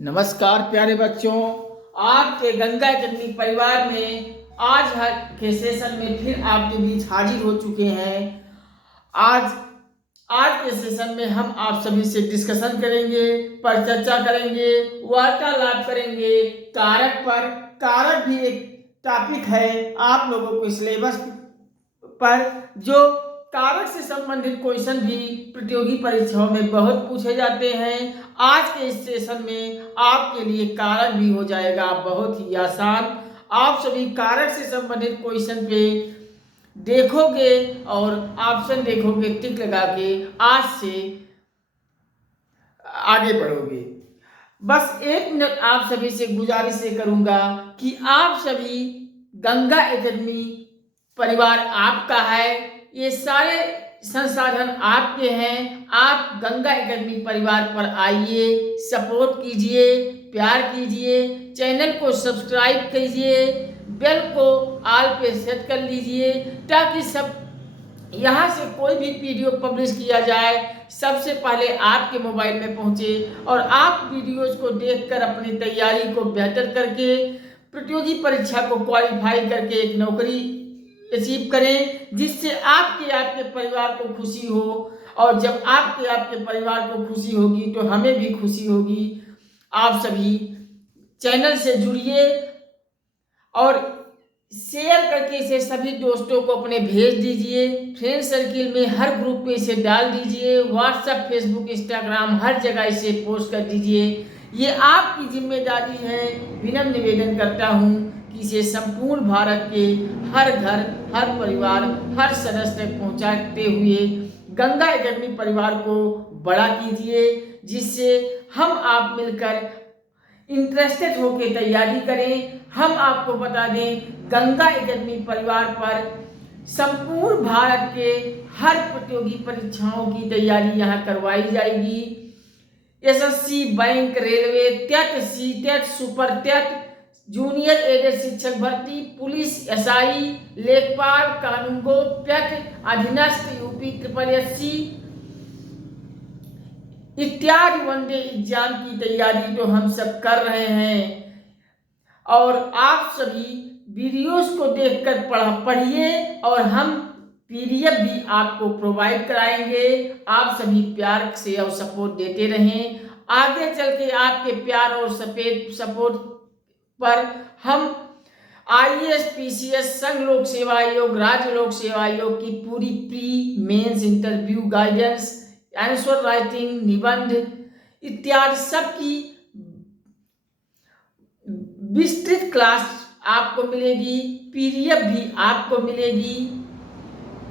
नमस्कार प्यारे बच्चों, आपके गंगा एकेडमी परिवार में आज के सेशन में फिर आपके बीच हाजिर हो चुके हैं। आज आज के सेशन में हम आप सभी से डिस्कशन करेंगे, पर चर्चा करेंगे, वार्तालाप करेंगे कारक पर। कारक भी एक टॉपिक है आप लोगों को सिलेबस पर, जो कारक से संबंधित क्वेश्चन भी प्रतियोगी परीक्षाओं में बहुत पूछे जाते हैं। आज के इस सेशन में आपके लिए कारक भी हो जाएगा बहुत ही आसान। आप सभी कारक से संबंधित क्वेश्चन पे देखोगे और ऑप्शन देखोगे, टिक लगा के आज से आगे बढ़ोगे। बस एक मिनट आप सभी से गुजारिश ये करूंगा कि आप सभी गंगा एकेडमी परिवार आपका है, ये सारे संसाधन आपके हैं। आप गंगा एकेडमी परिवार पर आइए, सपोर्ट कीजिए, प्यार कीजिए, चैनल को सब्सक्राइब कीजिए, बेल को ऑल पे सेट कर लीजिए ताकि सब यहाँ से कोई भी वीडियो पब्लिश किया जाए सबसे पहले आपके मोबाइल में पहुँचे और आप वीडियोज को देखकर अपनी तैयारी को बेहतर करके प्रतियोगी परीक्षा को क्वालिफाई करके एक नौकरी अचीव करें, जिससे आपके परिवार को खुशी हो। और जब आपके परिवार को खुशी होगी तो हमें भी खुशी होगी। आप सभी चैनल से जुड़िए और शेयर करके इसे सभी दोस्तों को अपने भेज दीजिए। फ्रेंड सर्किल में हर ग्रुप में इसे डाल दीजिए। व्हाट्सएप, फेसबुक, इंस्टाग्राम हर जगह इसे पोस्ट कर दीजिए। ये आपकी जिम्मेदारी है। विनम्र निवेदन करता हूँ कि इसे संपूर्ण भारत के हर घर, हर परिवार, हर सदस्य तक पहुँचाते हुए गंगा एकेडमी परिवार को बड़ा कीजिए, जिससे हम आप मिलकर इंटरेस्टेड होकर तैयारी करें। हम आपको बता दें, गंगा एकेडमी परिवार पर संपूर्ण भारत के हर प्रतियोगी परीक्षाओं की तैयारी यहाँ करवाई जाएगी। SSC, bank, railway, TET, CTET, super TET, junior aided शिक्षक भर्ती, पुलिस, एसआई, लेखपाल, कानूनगो, टेट, अधीनस्थ, यूपी SSSC इत्यादि वनडे एग्जाम की तैयारी तो हम सब कर रहे हैं। और आप सभी वीडियोस को देखकर पढ़िए और हम PDF भी आपको प्रोवाइड कराएंगे। आप सभी प्यार से और सपोर्ट देते रहें। आगे चल के आपके प्यार और सपोर्ट पर हम IAS, PCS, संघ लोक सेवा आयोग, राज्य लोक सेवा आयोग की पूरी pre mains interview guidance, answer writing, निबंध इत्यादि सबकी विस्तृत क्लास आपको मिलेगी। PDF भी आपको मिलेगी।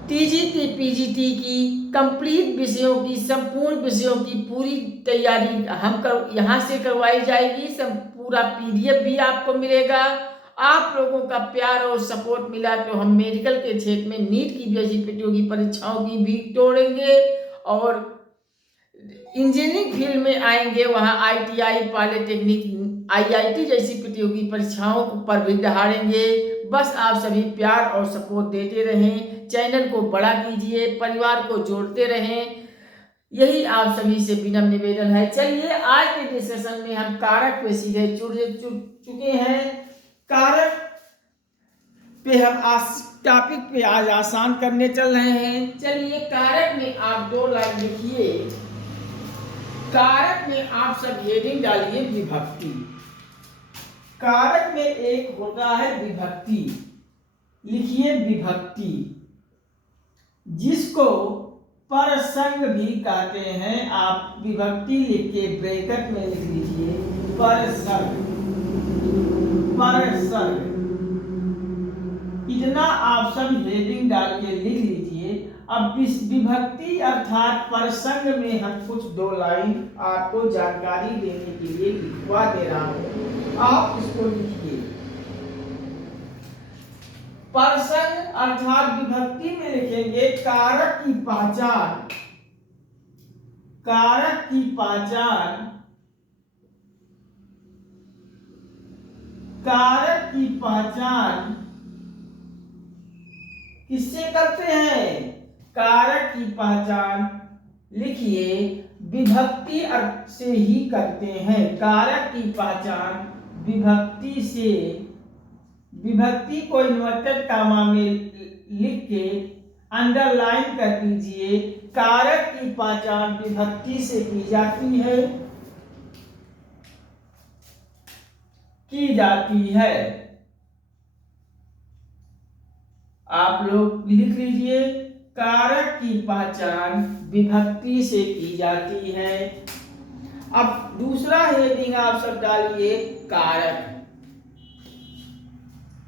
TGT, PGT की कंप्लीट विषयों की, संपूर्ण विषयों की पूरी तैयारी हम यहाँ से करवाई जाएगी। पूरा PDF भी आपको मिलेगा। आप लोगों का प्यार और सपोर्ट मिला तो हम मेडिकल के क्षेत्र में नीट की जैसी प्रतियोगी परीक्षाओं की भी तोड़ेंगे और इंजीनियरिंग फील्ड में आएंगे, वहाँ ITI, पॉलिटेक्निक, IIT जैसी प्रतियोगी परीक्षाओं पर भी दहाड़ेंगे। बस आप सभी प्यार और सपोर्ट देते रहें, चैनल को बड़ा कीजिए, परिवार को जोड़ते रहें, यही आप सभी से विनम्र निवेदन है। चलिए आज के डिस्कशन में हम कारक पे सीधे जुड़ चुके हैं। कारक पे हम आज टॉपिक पे आज आसान करने चल रहे हैं। चलिए कारक में आप 2 लाइन लिखिए। कारक में आप सब हेडिंग डालिए विभक्ति। कारक में एक होता है विभक्ति, लिखिए विभक्ति, जिसको परसंग भी कहते हैं। आप विभक्ति लिख के ब्रैकेट में लिख लीजिए परसंग। परसंग इतना आप सब हेडिंग डाल के लिख लीजिए। अब इस विभक्ति अर्थात परसंग में हम कुछ 2 लाइन आपको जानकारी देने के लिए लिखवा दे रहा हूं, आप इसको लिखिए। परसंग अर्थात विभक्ति में लिखेंगे कारक की पहचान। कारक की पहचान, कारक की पहचान किससे करते हैं? कारक की पहचान लिखिए विभक्ति अर्थ से ही करते हैं। कारक की पहचान विभक्ति से, विभक्ति को इन्वर्टेड कामा में लिख के अंडरलाइन कर दीजिए। कारक की पहचान विभक्ति से की जाती है, आप लोग लिख लीजिए, कारक की पहचान विभक्ति से की जाती है। अब दूसरा हेडिंग आप सब डालिए, कारक।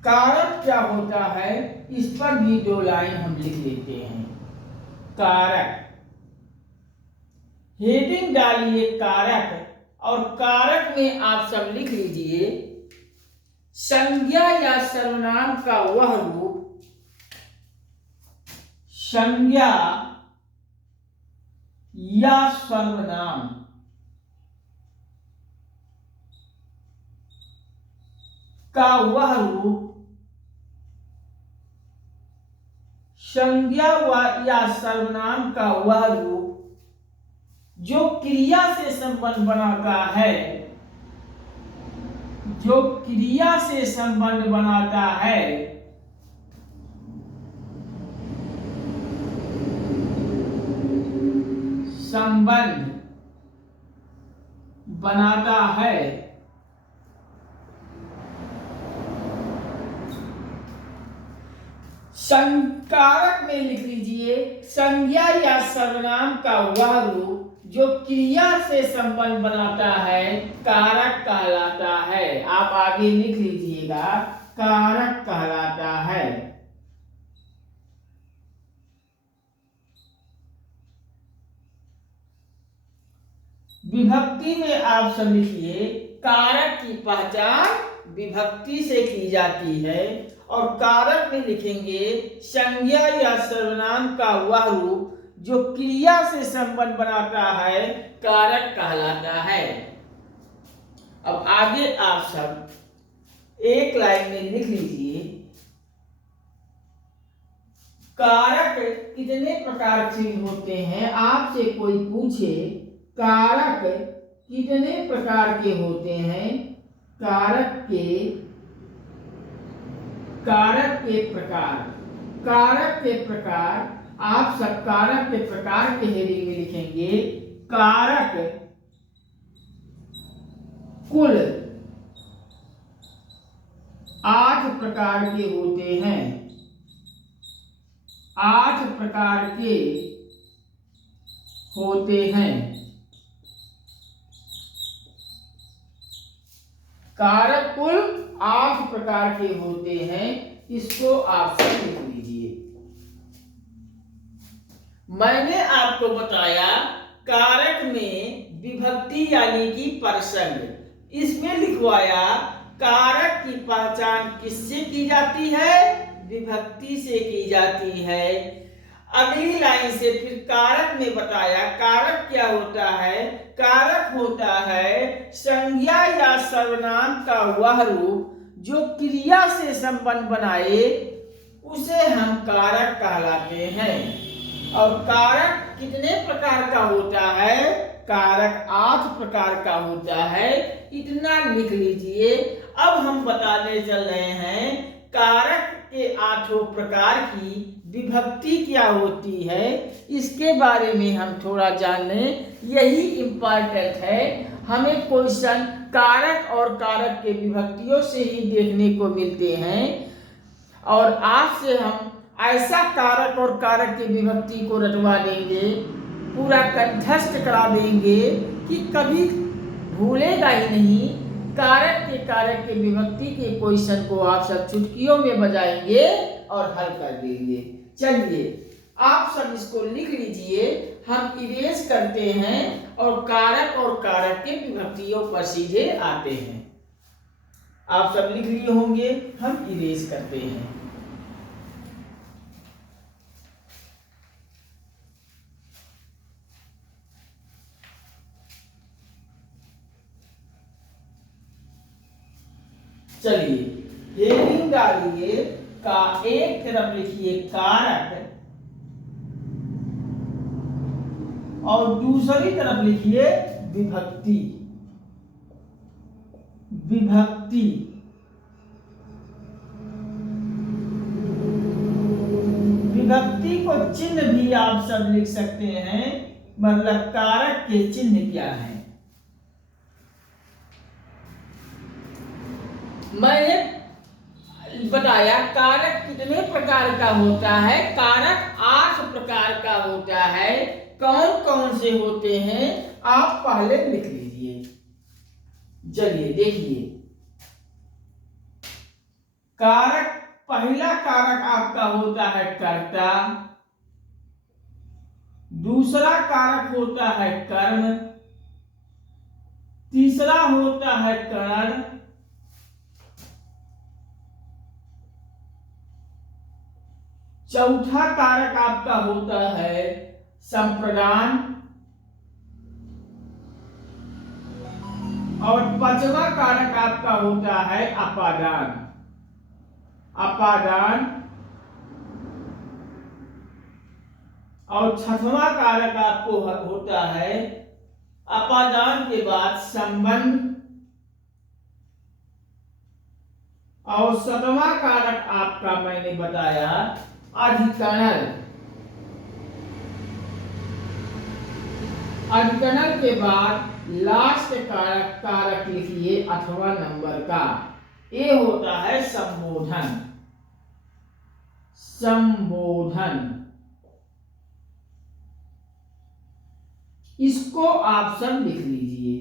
कारक क्या होता है, इस पर भी 2 लाइन हम लिख लेते हैं। कारक, हेडिंग डालिए कारक, और कारक में आप सब लिख लीजिए, संज्ञा या सर्वनाम का वह रूप, संज्ञा या सर्वनाम का वह रूप, संज्ञा या सर्वनाम का वह रूप जो क्रिया से संबंध बनाता है, जो क्रिया से संबंध बनाता है, संबंध बनाता है, कारक में लिख लीजिए, संज्ञा या सर्वनाम का वह रूप जो क्रिया से संबंध बनाता है, कारक कहलाता है। आप आगे लिख लीजिएगा, कारक कहलाता है। विभक्ति में आप सब लिखिए, कारक की पहचान विभक्ति से की जाती है, और कारक में लिखेंगे संज्ञा या सर्वनाम का वह रूप जो क्रिया से संबंध बनाता है, कारक कहलाता है। अब आगे आप सब एक लाइन में लिख लीजिए, कारक कितने प्रकार के होते हैं। आपसे कोई पूछे कारक कितने प्रकार के होते हैं, कारक के प्रकार, कारक के प्रकार, आप सब कारक के प्रकार के हेडिंग में लिखेंगे, कारक कुल 8 प्रकार के होते हैं, 8 प्रकार के होते हैं। कारक कुल 8 प्रकार के होते हैं, इसको आप सब लिख लीजिए। मैंने आपको बताया कारक में विभक्ति यानी कि प्रसंग, इसमें लिखवाया कारक की पहचान किससे की जाती है, विभक्ति से की जाती है। अगली लाइन से फिर कारक में बताया कारक क्या होता है, कारक होता है संज्ञा या सर्वनाम का वह रूप जो क्रिया से संबंध बनाए, उसे हम कारक कहलाते हैं। और कारक कितने प्रकार का होता है, कारक 8 प्रकार का होता है, इतना लिख लीजिए। अब हम बताने चल रहे हैं कारक के 8 प्रकार की विभक्ति क्या होती है, इसके बारे में हम थोड़ा जाने, यही इम्पोर्टेंट है। हमें क्वेश्चन कारक और कारक के विभक्तियों से ही देखने को मिलते हैं, और आज से हम ऐसा कारक और कारक की विभक्ति को रटवा देंगे, पूरा कंठस्थ करा देंगे कि कभी भूलेगा ही नहीं। कारक के विभक्ति के क्वेश्चन को आप सब चुटकियों में बजाएंगे और हल कर देंगे। चलिए आप सब इसको लिख लीजिए, हम इरेज करते हैं और कारक के विभक्तियों पर सीधे आते हैं। आप सब लिख लिए होंगे, हम इरेज करते हैं। चलिए हेडिंग डालिए, का एक तरफ लिखिए कारक, और दूसरी तरफ लिखिए विभक्ति। विभक्ति विभक्ति को चिन्ह भी आप सब लिख सकते हैं, मतलब कारक के चिन्ह क्या है। मैंने बताया कारक कितने प्रकार का होता है। कारक 8 प्रकार का होता है। कौन कौन से होते हैं आप पहले लिख लीजिए। चलिए देखिए, कारक, पहला कारक आपका होता है कर्ता, दूसरा कारक होता है कर्म, तीसरा होता है करण, चौथा कारक आपका होता है संप्रदान, और पांचवा कारक आपका होता है अपादान। अपादान और छठवां कारक आपको होता है, अपादान के बाद संबंध, और सातवां कारक आपका मैंने बताया अधिकरण। अधिकरण के बाद लास्ट कारक लिखिए 8वां नंबर का, ये होता है संबोधन। संबोधन, इसको आप सब लिख लीजिए।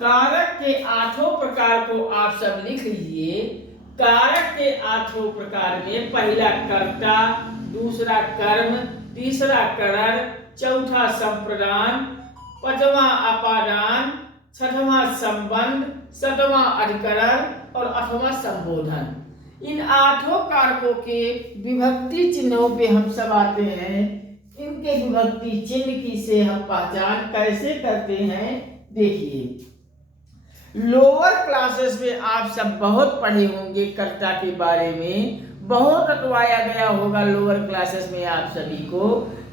कारक के 8 प्रकार को आप सब लिख लीजिए। कारक के 8 प्रकार में पहला कर्ता, दूसरा कर्म, तीसरा करण, चौथा संप्रदान, पांचवा अपादान, छठवां संबंध, सातवां अधिकरण और 8वां संबोधन। इन 8 कारकों के विभक्ति चिन्हों पे हम सब आते हैं। इनके विभक्ति चिन्ह की से हम पहचान कैसे करते हैं, देखिए। लोअर क्लासेस में आप सब बहुत पढ़े होंगे कर्ता के बारे में, बहुत रटवाया गया होगा लोअर क्लासेस में आप सभी को।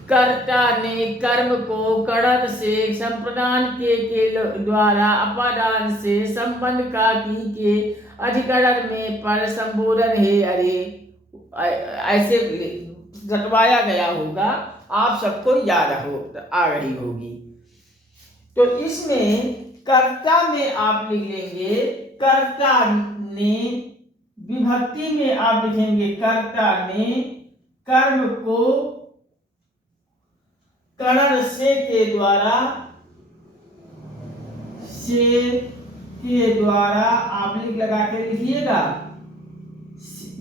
कर्ता ने कर्म को करण से, संप्रदान के द्वारा, अपादान से, संबंध का के अधिकरण में पर, संबोधन है, अरे ऐसे रटवाया गया होगा, आप सबको याद आ रही होगी। तो इसमें कर्ता में आप लिख लेंगे कर्ता ने, विभक्ति में आप लिखेंगे कर्ता ने कर्म को करण से के द्वारा, से के द्वारा आप लगा के लिखिएगा,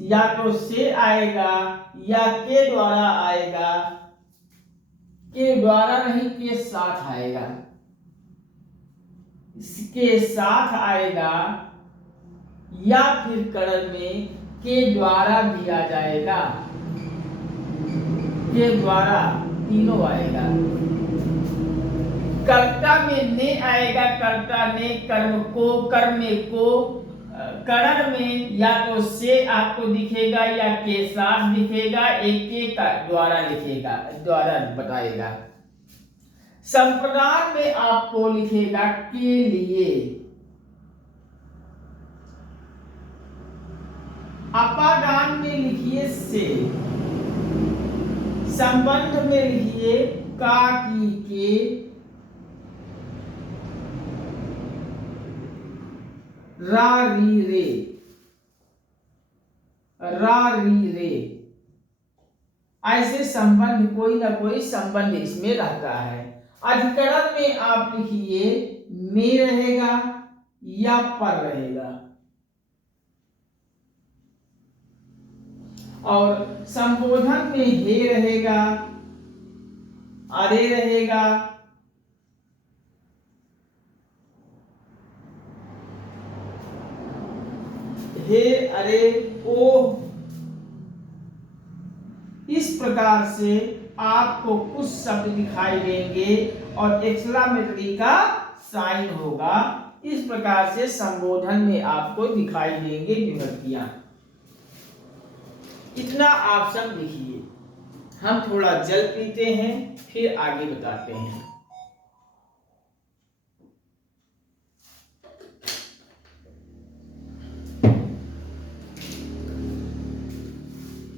या तो से आएगा या के द्वारा आएगा, के द्वारा नहीं के साथ आएगा, इसके साथ आएगा, या फिर करण में के द्वारा भी आ जाएगा, के द्वारा तीनों आएगा। कर्ता में ने आएगा, कर्ता ने कर्म को, कर्म को, करण में या तो से आपको दिखेगा या के साथ दिखेगा, एक के का द्वारा लिखेगा, द्वारा बताएगा। संप्रदान में आपको लिखेगा के लिए, अपादान में लिखिए से, संबंध में लिखिए का की के, रा री रे, रा री रे, ऐसे संबंध, कोई ना कोई संबंध इसमें रहता है। अधिकरण में आप लिखिए में रहेगा या पर रहेगा, और संबोधन में हे रहेगा, अरे रहेगा, हे, अरे, ओ। इस प्रकार से आपको कुछ शब्द दिखाई देंगे और एक्सक्लेमेटरी का साइन होगा। इस प्रकार से संबोधन में आपको दिखाई देंगे विभक्तियां। इतना ऑप्शन लिखिए। हम थोड़ा जल पीते हैं, फिर आगे बताते हैं।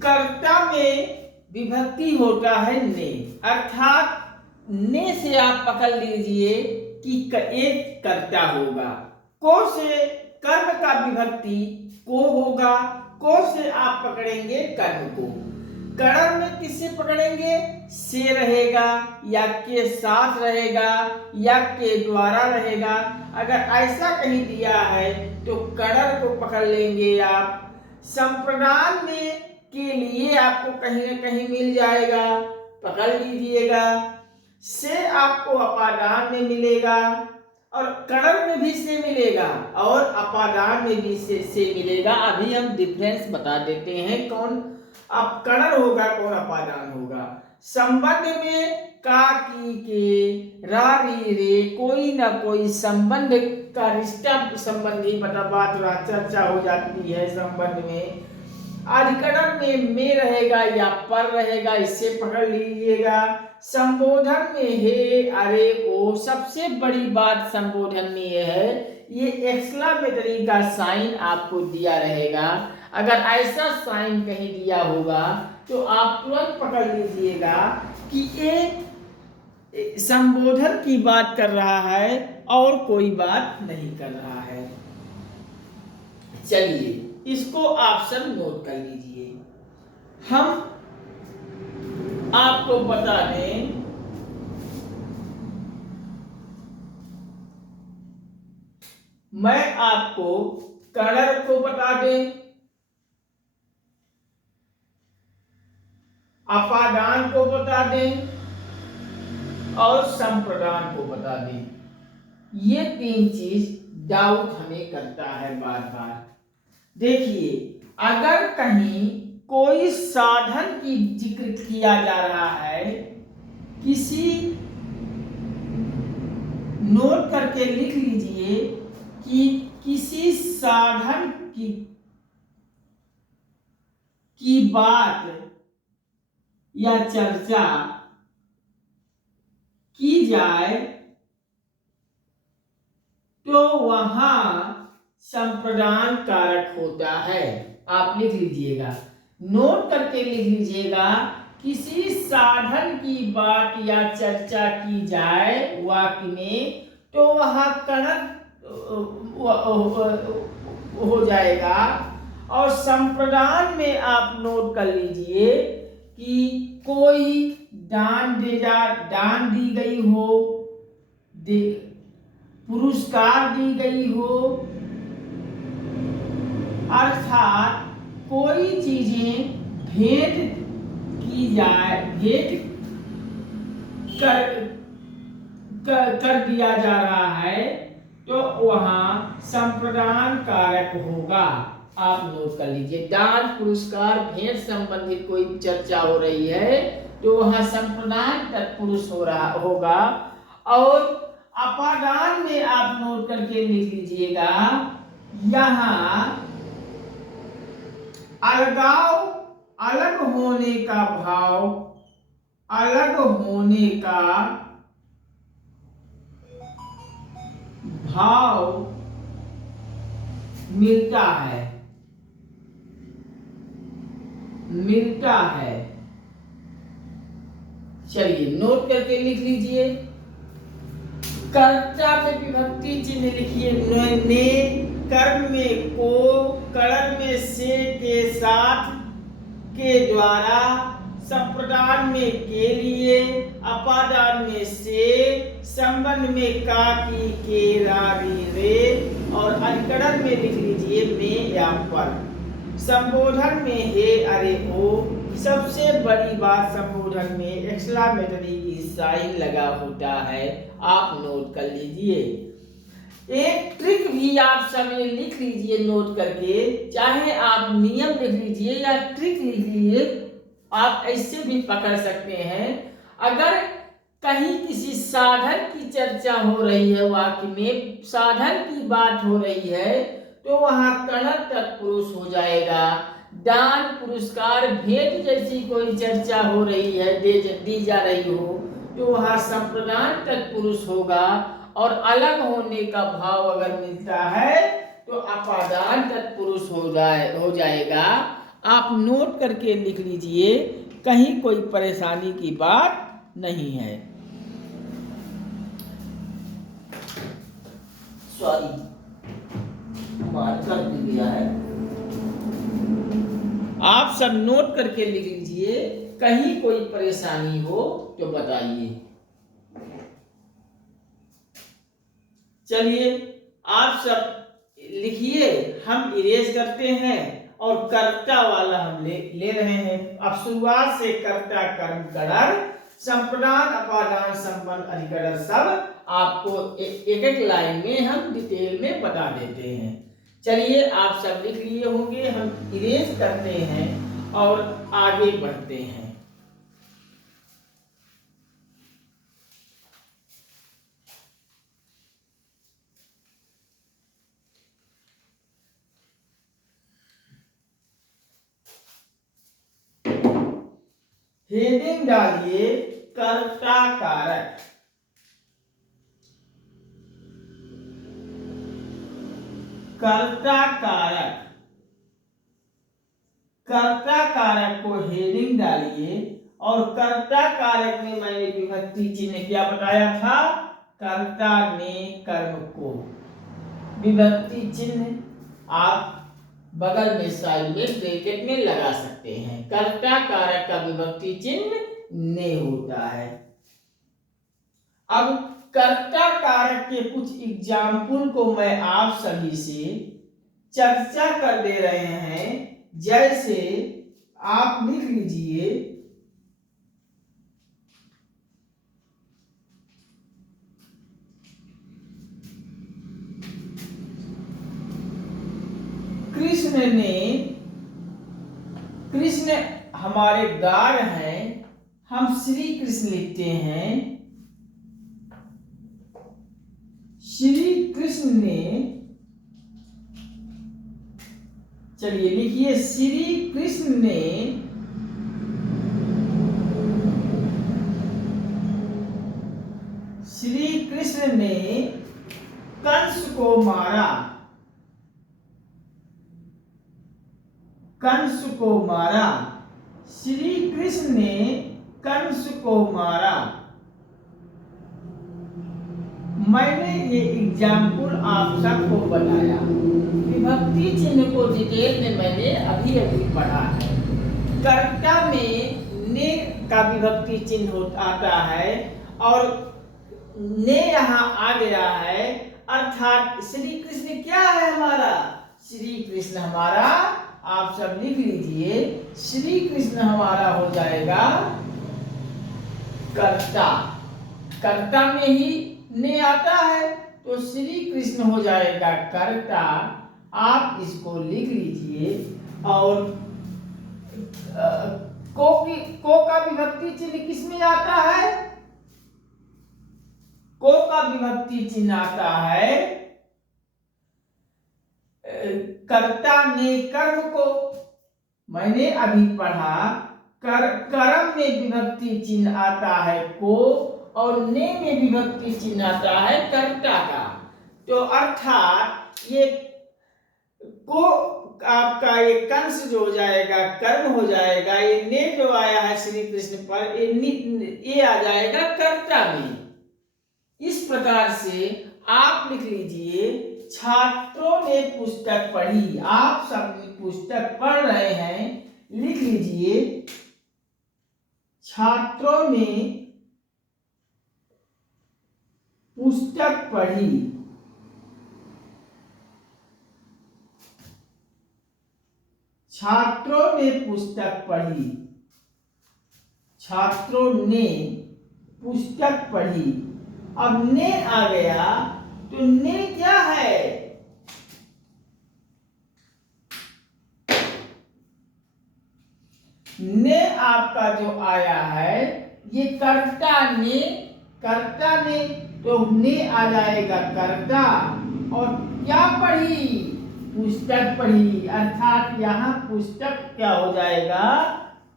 कर्ता में विभक्ति होता है ने, अर्थात ने से आप पकड़ लीजिए कि एक कर्ता होगा। को से कर्म का विभक्ति को होगा। को से आप पकड़ेंगे कर्म को। कर्म में किससे पकड़ेंगे? से रहेगा, या के साथ रहेगा, या के द्वारा रहेगा। अगर ऐसा कहीं दिया है तो कर्म को पकड़ लेंगे आप। संप्रदान में के लिए आपको कहीं न कहीं मिल जाएगा, पकड़ लीजिएगा। से आपको अपादान में मिलेगा, और कड़र में भी से मिलेगा, और अपादान में भी से मिलेगा। अभी हम डिफरेंस बता देते हैं, कौन अब कड़र होगा, कौन अपादान होगा। संबंध में का, की, के, रा, री, रे, कोई ना कोई संबंध का रिश्ता संबंधी बात चर्चा हो जाती है संबंध में। अधिकरण में रहेगा या पर रहेगा, इससे पकड़ लीजिएगा। संबोधन में हे, अरे, ओ। सबसे बड़ी बात संबोधन में यह है, ये एक्सक्लेमेटरी का साइन आपको दिया रहेगा। अगर ऐसा साइन कहीं दिया होगा तो आप तुरंत पकड़ लीजिएगा कि ये संबोधन की बात कर रहा है और कोई बात नहीं कर रहा है। चलिए इसको ऑप्शन नोट कर लीजिए। हम आपको बता दें, मैं आपको कड़र को बता दें, अपादान को बता दें और संप्रदान को बता दें। ये तीन चीज डाउट हमें करता है बार बार। देखिए, अगर कहीं कोई साधन की जिक्र किया जा रहा है, किसी, नोट करके लिख लीजिए कि किसी साधन की बात या चर्चा की जाए तो वहां संप्रदान कारक होता है। आप लिख लीजिएगा, नोट करके लिख लीजिएगा, किसी साधन की बात या चर्चा की जाए वाक्य में तो वहां कणक हो जाएगा। और संप्रदान में आप नोट कर लीजिए कि कोई दान दी गई हो, पुरस्कार दी गई हो, अर्थात कोई चीजें भेंट की जाए, भेंट कर दिया जा रहा है तो वहां संप्रदान कारक होगा। आप नोट कर लीजिए, दान, पुरस्कार, भेंट संबंधित कोई चर्चा हो रही है तो वहां संप्रदान तत्पुरुष हो रहा होगा। और अपादान में आप नोट करके लिख लीजिएगा, यहां अलगाव, अलग होने का भाव, अलग होने का भाव मिलता है, चलिए नोट करके लिख लीजिए। कर्ता में विभक्ति चिन्ह लिखिए, ने, कर्म में को, कड़र में से के साथ, के द्वारा, संप्रदान में के लिए, अपादान में से, संबंध में का, की, के, रा, री, रे, और अधिकरण में लिख लीजिए में या पर। संबोधन में हे, अरे, ओ। सबसे बड़ी बात संबोधन में एक्सक्लेमेटरी की साइन लगा होता है, आप नोट कर लीजिए। एक ट्रिक भी आप समय लिख लीजिए नोट करके, चाहे आप नियम लिख लीजिए या ट्रिक लिख लीजिए, आप ऐसे भी पकड़ सकते हैं। अगर कहीं किसी साधन की चर्चा हो रही है, वाक्य में साधन की बात हो रही है तो वहां कणक तत्पुरुष हो जाएगा। दान, पुरस्कार, भेंट जैसी कोई चर्चा हो रही है, दी जा रही हो, तो वहाँ संप्रदान तत्पुरुष होगा। और अलग होने का भाव अगर मिलता है तो अपादान तत्पुरुष हो जाएगा। आप नोट करके लिख लीजिए, कहीं कोई परेशानी की बात नहीं है। सॉरी, मार्कर भी दिया है, आप सब नोट करके लिख लीजिए, कहीं कोई परेशानी हो तो बताइए। चलिए आप सब लिखिए, हम इरेज करते हैं और कर्ता वाला हम ले रहे हैं। अब शुरुआत से कर्ता, कर्म, करण, संप्रदान, अपादान, संबंध, अधिकरण सब आपको एक एक लाइन में हम डिटेल में बता देते हैं। चलिए आप सब लिख लिए होंगे, हम इरेज करते हैं और आगे बढ़ते हैं। हेडिंग डालिए कर्ता कारक। कर्ता कारक, कर्ता कारक को हेडिंग डालिए। और कर्ता कारक में मैंने विभक्ति चिन्ह क्या बताया था? कर्ता ने कर्म को, विभक्ति चिन्ह आप बगल में साइड में ब्रैकेट में लगा सकते हैं। कर्ता कारक का विभक्ति चिन्ह ने होता है। अब कर्ता कारक के कुछ एग्जाम्पल को मैं आप सभी से चर्चा कर दे रहे हैं। जैसे आप लिख लीजिए, कृष्ण हमारे गार हैं, हम श्री कृष्ण लिखते हैं। श्री कृष्ण ने, चलिए लिखिए, श्री कृष्ण ने कंस को मारा। कंस को मारा, श्री कृष्ण ने कंस को मारा। मैंने ये एग्जाम्पल आप सबको बताया। विभक्ति चिन्ह को डिटेल में मैंने अभी पढ़ा है। कर्ता में ने का विभक्ति चिन्ह आता है और ने यहाँ आ गया है, अर्थात श्री कृष्ण क्या है हमारा? श्री कृष्ण हमारा, आप सब लिख लीजिए, श्री कृष्ण हमारा हो जाएगा कर्ता। कर्ता में ही ने आता है तो श्री कृष्ण हो जाएगा कर्ता। आप इसको लिख लीजिए। और को का विभक्ति चिन्ह किसमें आता है? को का विभक्ति चिन्ह आता है कर्ता ने कर्म को। मैंने अभी पढ़ा, कर्म में विभक्ति चिन्ह आता है को, और ने में विभक्ति चिन्ह आता है कर्ता का। तो अर्थात ये को आपका ये कंस जो हो जाएगा कर्म हो जाएगा, ये ने जो आया है श्री कृष्ण पर, ये आ जाएगा कर्ता में। इस प्रकार से आप लिख लीजिए, छात्रों ने पुस्तक पढ़ी। आप सब पुस्तक पढ़ रहे हैं, लिख लीजिए, छात्रों ने पुस्तक पढ़ी। छात्रों ने पुस्तक पढ़ी। छात्रों ने पुस्तक पढ़ी। अब ने आ गया तो ने क्या है? ने आपका जो आया है ये कर्ता ने, कर्ता ने, तो ने आ जाएगा कर्ता। और क्या पढ़ी? पुस्तक पढ़ी, अर्थात यहाँ पुस्तक क्या हो जाएगा,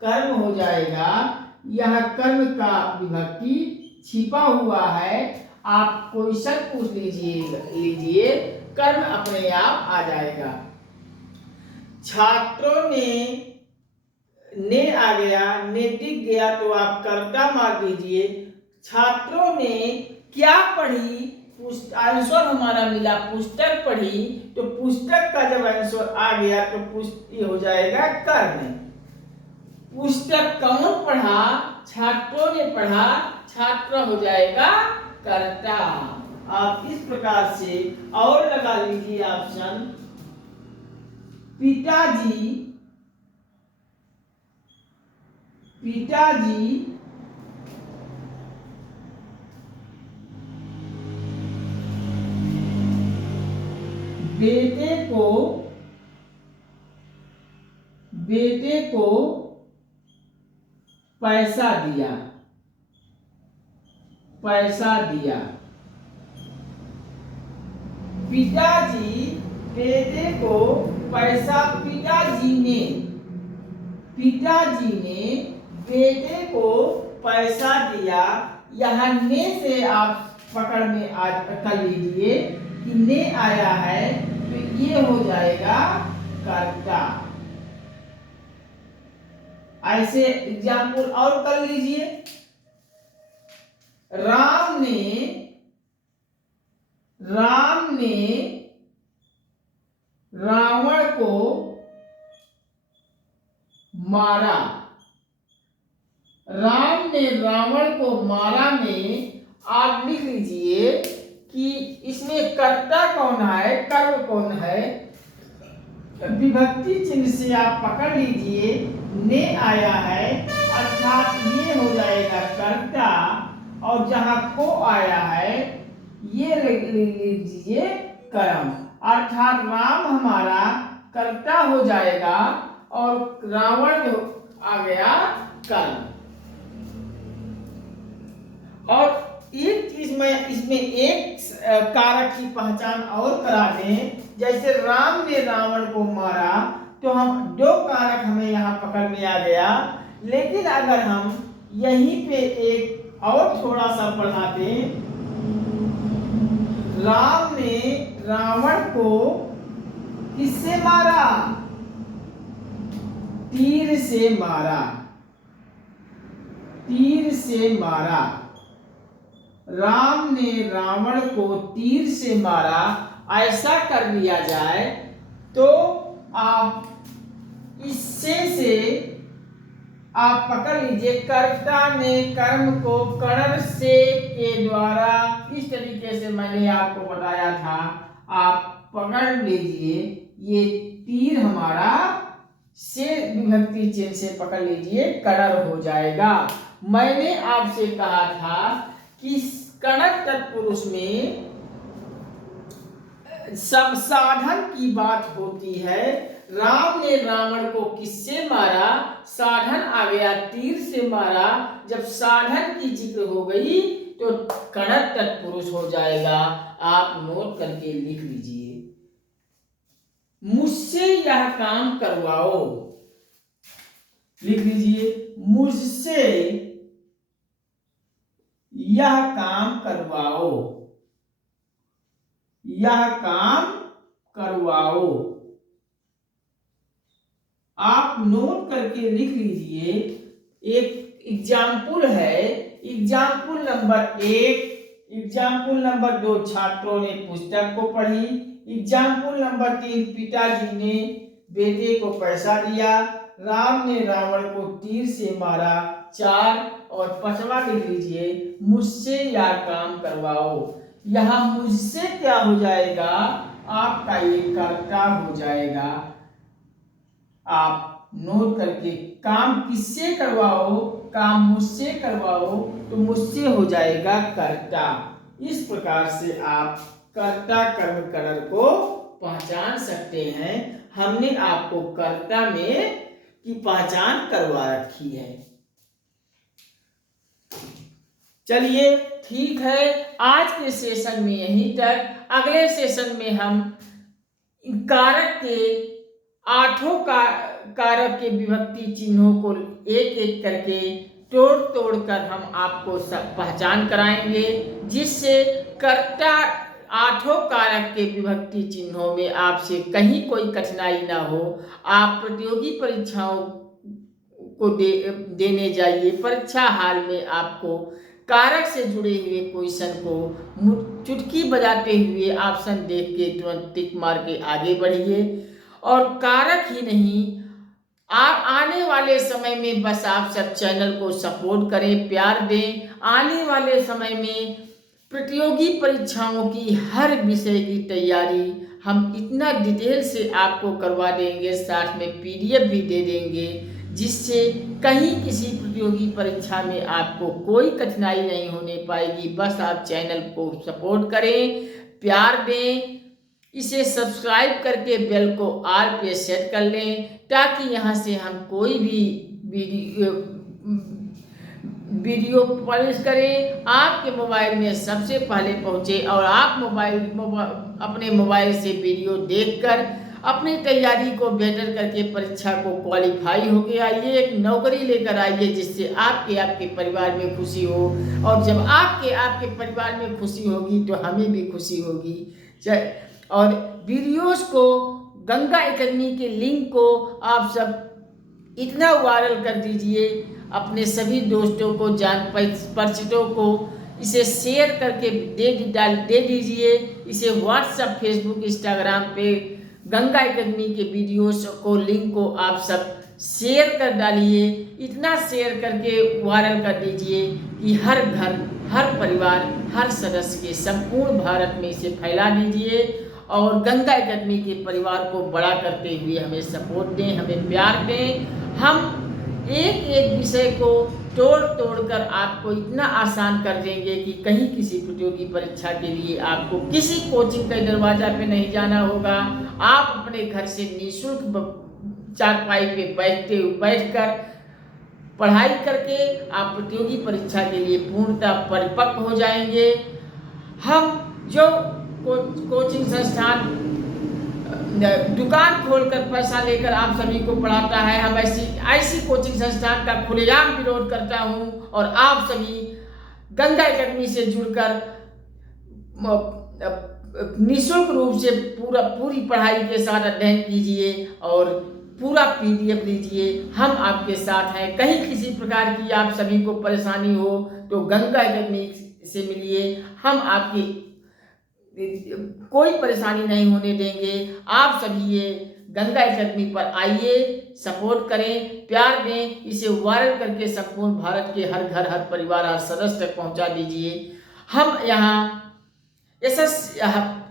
कर्म हो जाएगा। यह कर्म का विभक्ति छिपा हुआ है। आप क्वेश्चन पूछ लीजिए, कर्म अपने आप आ जाएगा। छात्रों ने आ गया, ने दिख गया तो आप कर्ता मार दीजिए। छात्रों ने क्या पढ़ी, आंसर हमारा मिला पुस्तक पढ़ी, तो पुस्तक का जब आंसर आ गया तो ये हो जाएगा कर्म। पुस्तक कौन पढ़ा, छात्रों ने पढ़ा, छात्र हो जाएगा कर्ता। आप इस प्रकार से और लगा लीजिए ऑप्शन। पिताजी बेटे को पैसा दिया। पिताजी बेटे को पैसा, पिताजी ने बेटे को पैसा दिया। यहाँ ने से आप पकड़ में आज कर लीजिए कि ने आया है तो ये हो जाएगा कर्ता। ऐसे एग्जाम्पल और कर लीजिए। राम ने रावण को मारा। राम ने रावण को मारा में आप लिख लीजिए कि इसमें कर्ता कौन है, कर्म कौन है। विभक्ति चिन्ह से आप पकड़ लीजिए, ने आया है अर्थात ये हो जाएगा कर्ता, और जहां को आया है ये लिख लीजिए कर्म, अर्थात राम हमारा कर्ता हो जाएगा और रावण जो आ गया कर्म। और एक चीज में इसमें एक कारक की पहचान और करा दें। जैसे राम ने रावण को मारा तो हम दो कारक हमें यहाँ पकड़ में आ गया, लेकिन अगर हम यहीं पे एक और थोड़ा सा बढ़ा दें, राम ने रावण को किससे मारा, तीर से मारा। राम ने रावण को तीर से मारा, ऐसा कर लिया जाए तो आप इससे से आप पकड़ लीजिए कर्ता ने कर्म को कर्ण से के द्वारा, इस तरीके से मैंने आपको बताया था, आप पकड़ लीजिए। ये तीर हमारा से विभक्ति चिन्ह से पकड़ लीजिए, कर्ण हो जाएगा। मैंने आपसे कहा था कि कणक तत्पुरुष में सब साधन की बात होती है। राम ने रावण को किससे मारा, साधन आ गया तीर से मारा। जब साधन की जिक्र हो गई तो कणक तत्पुरुष हो जाएगा। आप नोट करके लिख लीजिए, मुझसे यह काम करवाओ। लिख लीजिए, मुझसे यह काम करवाओ। आप नोट करके लिख लीजिए। एक एग्जाम्पल है, एग्जाम्पल नंबर 1, एग्जाम्पल नंबर 2, छात्रों ने पुस्तक को पढ़ी। एग्जाम्पल नंबर 3, पिताजी ने बेटे को पैसा दिया। राम ने रावण को तीर से मारा। 4 और 5वां लिख लीजिए, मुझसे यह काम करवाओ। यहाँ मुझसे क्या हो जाएगा, आपका ये कर्ता हो जाएगा। आप नोट करके, काम किससे करवाओ, काम मुझसे करवाओ, तो मुझसे हो जाएगा कर्ता। इस प्रकार से आप कर्ता कर्म करण को पहचान सकते हैं। हमने आपको कर्ता में की पहचान करवा रखी है। चलिए ठीक है, आज के सेशन में यहीं तक। अगले सेशन में हम कारक के आठों कारक के विभक्ति चिन्हों को एक एक करके तोड़ तोड़ कर हम आपको सब पहचान कराएंगे, जिससे कर्ता आठों कारक के विभक्ति चिन्हों में आपसे कहीं कोई कठिनाई ना हो। आप प्रतियोगी परीक्षाओं को देने जाइए, परीक्षा हाल में आपको कारक से जुड़े हुए क्वेश्चन को चुटकी बजाते हुए ऑप्शन देख के तुरंत टिक मार के आगे बढ़िए। और कारक ही नहीं, आप आने वाले समय में बस आप सब चैनल को सपोर्ट करें, प्यार दें। आने वाले समय में प्रतियोगी परीक्षाओं की हर विषय की तैयारी हम इतना डिटेल से आपको करवा देंगे, साथ में PDF भी दे देंगे, जिससे कहीं किसी प्रतियोगी परीक्षा में आपको कोई कठिनाई नहीं होने पाएगी। बस आप चैनल को सपोर्ट करें, प्यार दें, इसे सब्सक्राइब करके बेल को ऑल पे सेट कर लें, ताकि यहाँ से हम कोई भी वीडियो पब्लिश करें आपके मोबाइल में सबसे पहले पहुँचे और आप अपने मोबाइल से वीडियो देखकर अपनी तैयारी को बेहतर करके परीक्षा को क्वालिफाई होके आइए, एक नौकरी लेकर आइए, जिससे आपके परिवार में खुशी हो। और जब आपके परिवार में खुशी होगी तो हमें भी खुशी होगी। और वीडियोस को, गंगा एकेडमी के लिंक को आप सब इतना वायरल कर दीजिए, अपने सभी दोस्तों को, जान परिचितों को इसे शेयर करके दे दीजिए। इसे व्हाट्सएप, फेसबुक, इंस्टाग्राम पे गंगा एकेडमी के वीडियोस को, लिंक को आप सब शेयर कर डालिए। इतना शेयर करके वायरल कर दीजिए कि हर घर, हर परिवार, हर सदस्य के संपूर्ण भारत में इसे फैला दीजिए। और गंगा एकेडमी के परिवार को बड़ा करते हुए हमें सपोर्ट दें, हमें प्यार दें। हम एक एक विषय को तोड़ तोड़ कर आपको इतना आसान कर देंगे कि कहीं किसी प्रतियोगी परीक्षा के लिए आपको किसी कोचिंग के दरवाजा पे नहीं जाना होगा। आप अपने घर से निःशुल्क चारपाई पे बैठकर पढ़ाई करके आप प्रतियोगी परीक्षा के लिए पूर्णतः परिपक्व हो जाएंगे। हम जो कोचिंग संस्थान दुकान खोलकर पैसा लेकर आप सभी को पढ़ाता है, हम ऐसी कोचिंग संस्थान का खुलेआम विरोध करता हूं। और आप सभी गंगा एकेडमी से जुड़कर निःशुल्क रूप से पूरी पढ़ाई के साथ अध्ययन कीजिए और पूरा PDF लीजिए। हम आपके साथ हैं। कहीं किसी प्रकार की आप सभी को परेशानी हो तो गंगा एकेडमी से मिलिए, हम आपकी कोई परेशानी नहीं होने देंगे। आप सभी ये गंगा एकेडमी पर आइए, सपोर्ट करें, प्यार दें, इसे वायरल करके संपूर्ण भारत के हर घर, हर परिवार, हर सदस्य तक पहुंचा दीजिए। हम यहाँ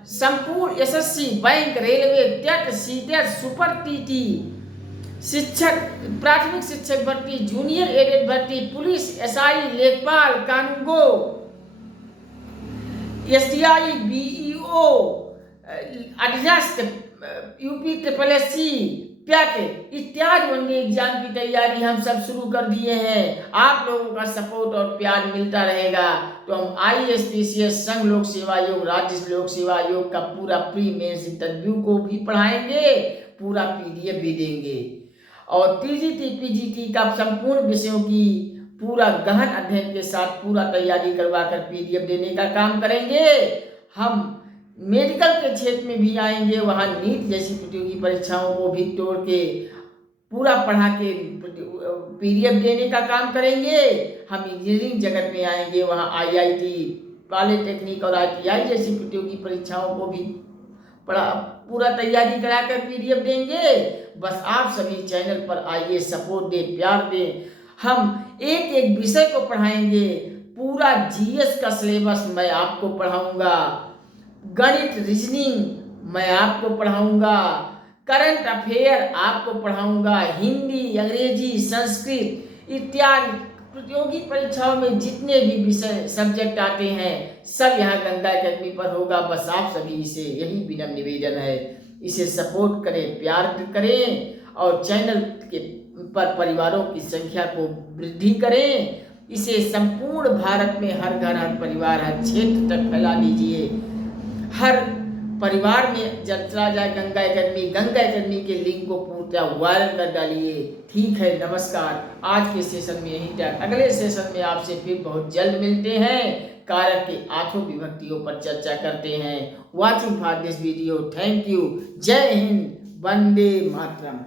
संपूर्ण SSC, bank, railway, TET, CTET, super TT, शिक्षक, प्राथमिक शिक्षक भर्ती, जूनियर एडेड भर्ती, पुलिस, SI, लेखपाल, कानूनगो, SDI, BEO, अधीनस्थ, UP SSC, PET इत्यादि अन्य एग्जाम की तैयारी हम सब शुरू कर दिए हैं। आप लोगों का सपोर्ट और प्यार मिलता रहेगा तो हम IAS, PCS, संघ लोक सेवा आयोग, राज्य लोक सेवा आयोग का पूरा प्री मेंस इंटरव्यू को भी पढ़ाएंगे, पूरा PDF भी देंगे और TGT, PGT का संपूर्ण विषयों की पूरा गहन अध्ययन के साथ पूरा तैयारी करवाकर PDF देने का काम करेंगे। हम मेडिकल के क्षेत्र में भी आएंगे, वहाँ नीट जैसी प्रतियोगी परीक्षाओं को भी तोड़ के पूरा पढ़ा के PDF देने का काम करेंगे। हम इंजीनियरिंग जगत में आएंगे, वहाँ IIT, पॉलिटेक्निक और ITI जैसी प्रतियोगी परीक्षाओं को भी पूरा तैयारी कराकर PDF देंगे। बस आप सभी चैनल पर आइए, सपोर्ट दें, प्यार दें। हम एक एक विषय को पढ़ाएंगे, पूरा GS का सिलेबस मैं आपको पढ़ाऊंगा, गणित, रीजनिंग मैं आपको पढ़ाऊंगा, करंट अफेयर आपको पढ़ाऊंगा, हिंदी, अंग्रेजी, संस्कृत इत्यादि प्रतियोगी परीक्षाओं में जितने भी विषय सब्जेक्ट आते हैं सब यहाँ गंगा एकेडमी पर होगा। बस आप सभी से यही विनम्र निवेदन है, इसे सपोर्ट करें, प्यार करें और चैनल के पर परिवारों की संख्या को वृद्धि करें। इसे संपूर्ण भारत में हर घर, हर परिवार, हर क्षेत्र तक फैला दीजिए। हर परिवार में जब चला जाए गंगा एकेडमी के लिंक को पूरा वायरल कर डालिए। ठीक है, नमस्कार। आज के सेशन में यही तक। अगले सेशन में आपसे फिर बहुत जल्द मिलते हैं। कारक के आठों विभक्तियों पर चर्चा करते हैं। Watching for this video. Thank you. जय हिंद, वंदे मातरम।